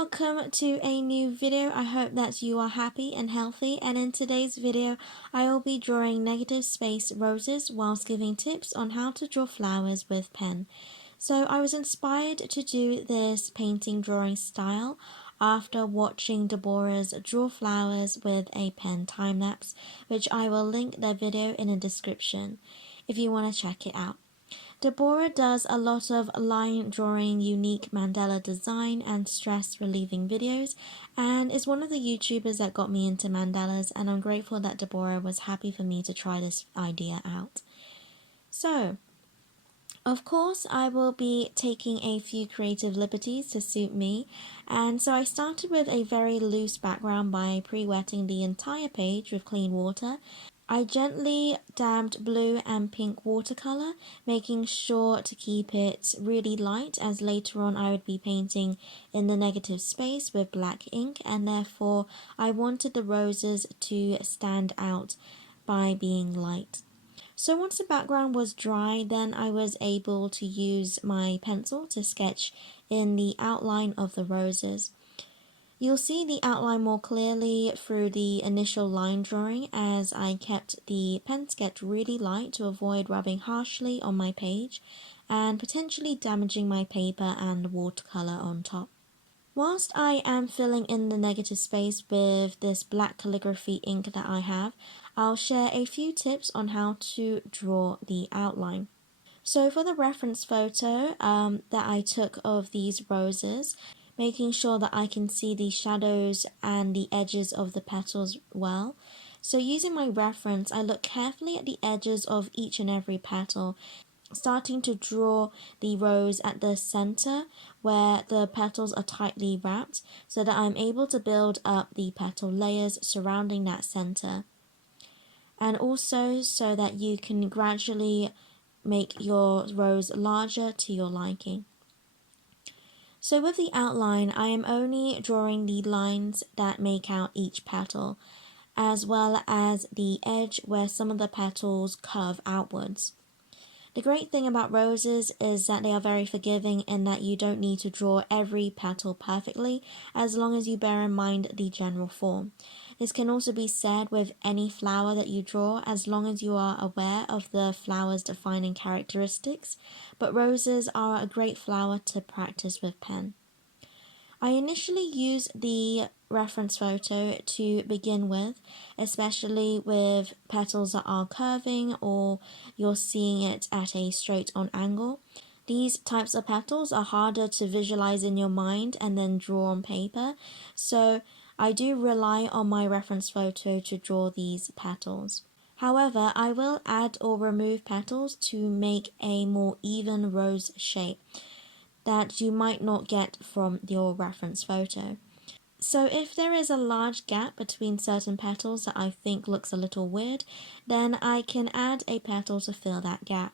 welcome to a new video. I hope that you are happy and healthy, and in today's video I will be drawing negative space roses whilst giving tips on how to draw flowers with pen. So I was inspired to do this painting drawing style after watching Deborah's Draw Flowers with a Pen time-lapse, which I will link their video in the description if you want to check it out. Deborah does a lot of line drawing, unique mandala design and stress relieving videos, and is one of the YouTubers that got me into mandalas, and I'm grateful that Deborah was happy for me to try this idea out. So, of course, I will be taking a few creative liberties to suit me, and so I started with a very loose background by pre-wetting the entire page with clean water. I gently dabbed blue and pink watercolor, making sure to keep it really light, as later on I would be painting in the negative space with black ink, and therefore I wanted the roses to stand out by being light. So once the background was dry, then I was able to use my pencil to sketch in the outline of the roses. You'll see the outline more clearly through the initial line drawing, as I kept the pen sketch really light to avoid rubbing harshly on my page and potentially damaging my paper and watercolor on top. Whilst I am filling in the negative space with this black calligraphy ink that I have, I'll share a few tips on how to draw the outline. So for the reference photo that I took of these roses, making sure that I can see the shadows and the edges of the petals well. So using my reference, I look carefully at the edges of each and every petal, starting to draw the rose at the center where the petals are tightly wrapped, so that I'm able to build up the petal layers surrounding that center. And also so that you can gradually make your rose larger to your liking. So with the outline, I am only drawing the lines that make out each petal, as well as the edge where some of the petals curve outwards. The great thing about roses is that they are very forgiving in that you don't need to draw every petal perfectly, as long as you bear in mind the general form. This can also be said with any flower that you draw, as long as you are aware of the flower's defining characteristics, but roses are a great flower to practice with pen. I initially used the reference photo to begin with, especially with petals that are curving or you're seeing it at a straight on angle. These types of petals are harder to visualize in your mind and then draw on paper, so I do rely on my reference photo to draw these petals. However, I will add or remove petals to make a more even rose shape that you might not get from your reference photo. So if there is a large gap between certain petals that I think looks a little weird, then I can add a petal to fill that gap.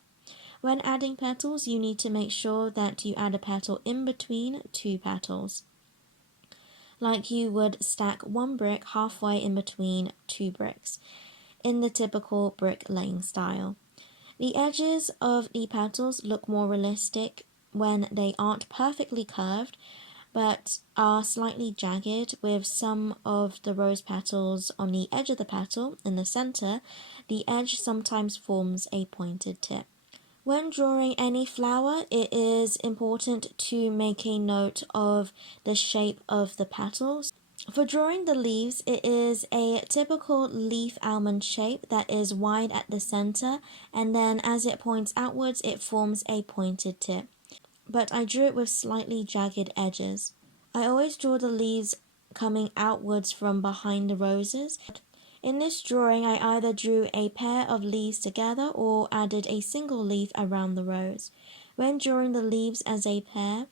When adding petals, you need to make sure that you add a petal in between two petals, like you would stack one brick halfway in between two bricks, in the typical brick laying style. The edges of the petals look more realistic when they aren't perfectly curved, but are slightly jagged, with some of the rose petals on the edge of the petal in the center. The edge sometimes forms a pointed tip. When drawing any flower, it is important to make a note of the shape of the petals. For drawing the leaves, it is a typical leaf almond shape that is wide at the center, and then as it points outwards, it forms a pointed tip. But I drew it with slightly jagged edges. I always draw the leaves coming outwards from behind the roses. In this drawing, I either drew a pair of leaves together or added a single leaf around the rose. When drawing the leaves as a pair,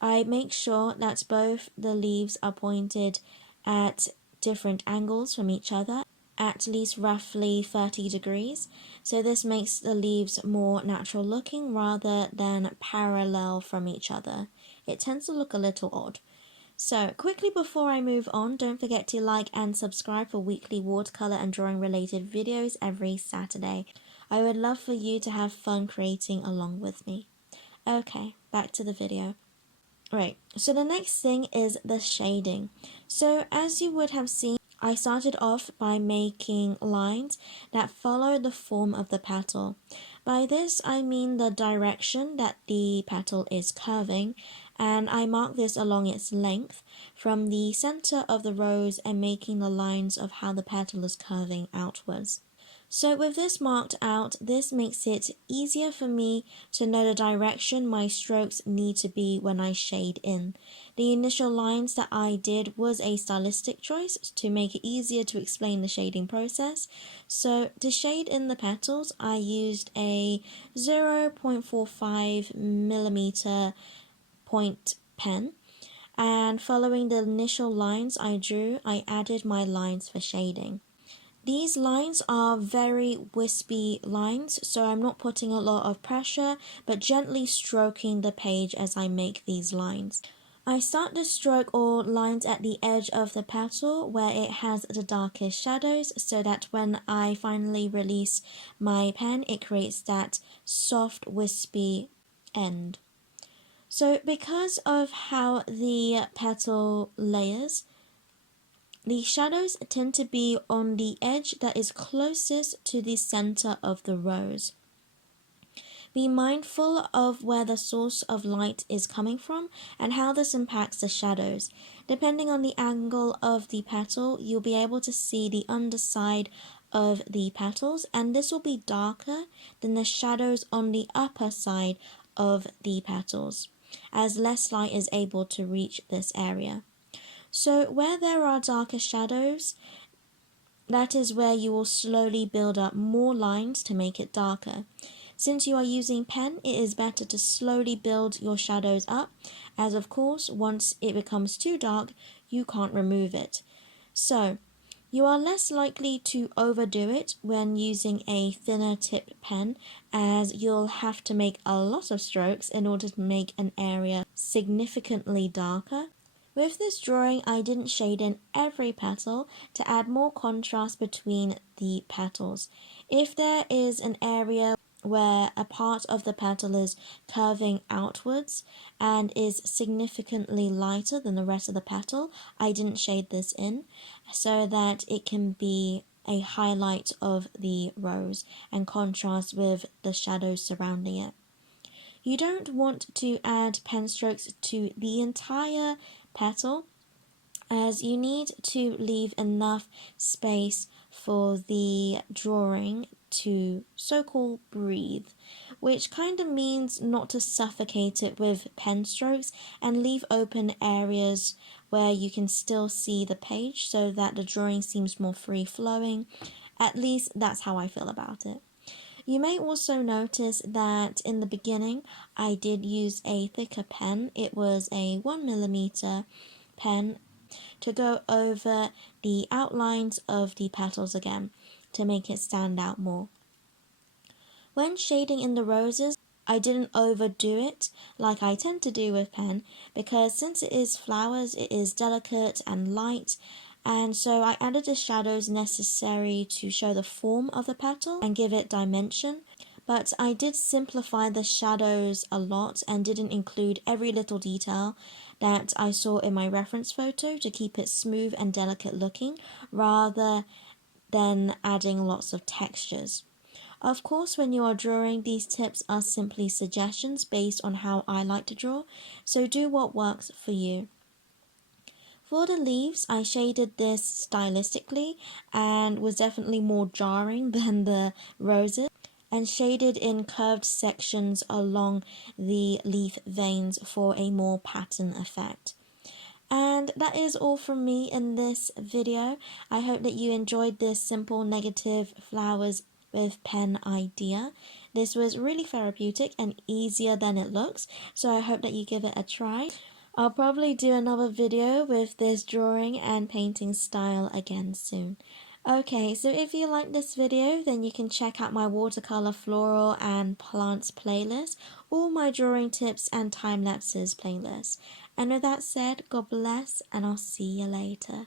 I make sure that both the leaves are pointed at different angles from each other, at least roughly 30 degrees, so this makes the leaves more natural looking rather than parallel from each other. It tends to look a little odd. So quickly before I move on, don't forget to like and subscribe for weekly watercolor and drawing related videos every Saturday. I would love for you to have fun creating along with me. Okay, back to the video. Right, so the next thing is the shading. So as you would have seen, I started off by making lines that follow the form of the petal. By this I mean the direction that the petal is curving, and I mark this along its length from the center of the rose and making the lines of how the petal is curving outwards. So with this marked out, this makes it easier for me to know the direction my strokes need to be when I shade in. The initial lines that I did was a stylistic choice to make it easier to explain the shading process. So to shade in the petals, I used a 0.45 millimeter point pen. And following the initial lines I drew, I added my lines for shading. These lines are very wispy lines, so I'm not putting a lot of pressure, but gently stroking the page as I make these lines. I start to stroke all lines at the edge of the petal where it has the darkest shadows, so that when I finally release my pen, it creates that soft wispy end. So because of how the petal layers, the shadows tend to be on the edge that is closest to the center of the rose. Be mindful of where the source of light is coming from and how this impacts the shadows. Depending on the angle of the petal, you'll be able to see the underside of the petals, and this will be darker than the shadows on the upper side of the petals, as less light is able to reach this area. So where there are darker shadows, that is where you will slowly build up more lines to make it darker. Since you are using pen, it is better to slowly build your shadows up, as of course, once it becomes too dark, you can't remove it. So, you are less likely to overdo it when using a thinner tip pen, as you'll have to make a lot of strokes in order to make an area significantly darker. With this drawing, I didn't shade in every petal to add more contrast between the petals. If there is an area where a part of the petal is curving outwards and is significantly lighter than the rest of the petal, I didn't shade this in so that it can be a highlight of the rose and contrast with the shadows surrounding it. You don't want to add pen strokes to the entire petal, as you need to leave enough space for the drawing to so-called breathe, which kind of means not to suffocate it with pen strokes and leave open areas where you can still see the page so that the drawing seems more free-flowing. At least that's how I feel about it. You may also notice that in the beginning I did use a thicker pen. It was a 1mm pen to go over the outlines of the petals again to make it stand out more. When shading in the roses, I didn't overdo it like I tend to do with pen, because since it is flowers, it is delicate and light, and so I added the shadows necessary to show the form of the petal and give it dimension. But I did simplify the shadows a lot and didn't include every little detail that I saw in my reference photo to keep it smooth and delicate looking, rather than adding lots of textures. Of course, when you are drawing, these tips are simply suggestions based on how I like to draw, so do what works for you. For the leaves, I shaded this stylistically and was definitely more jarring than the roses, and shaded in curved sections along the leaf veins for a more pattern effect. And that is all from me in this video. I hope that you enjoyed this simple negative flowers with pen idea. This was really therapeutic and easier than it looks, so I hope that you give it a try. I'll probably do another video with this drawing and painting style again soon. Okay, so if you like this video, then you can check out my watercolor, floral and plants playlist, or my drawing tips and time lapses playlist. And with that said, God bless, and I'll see you later.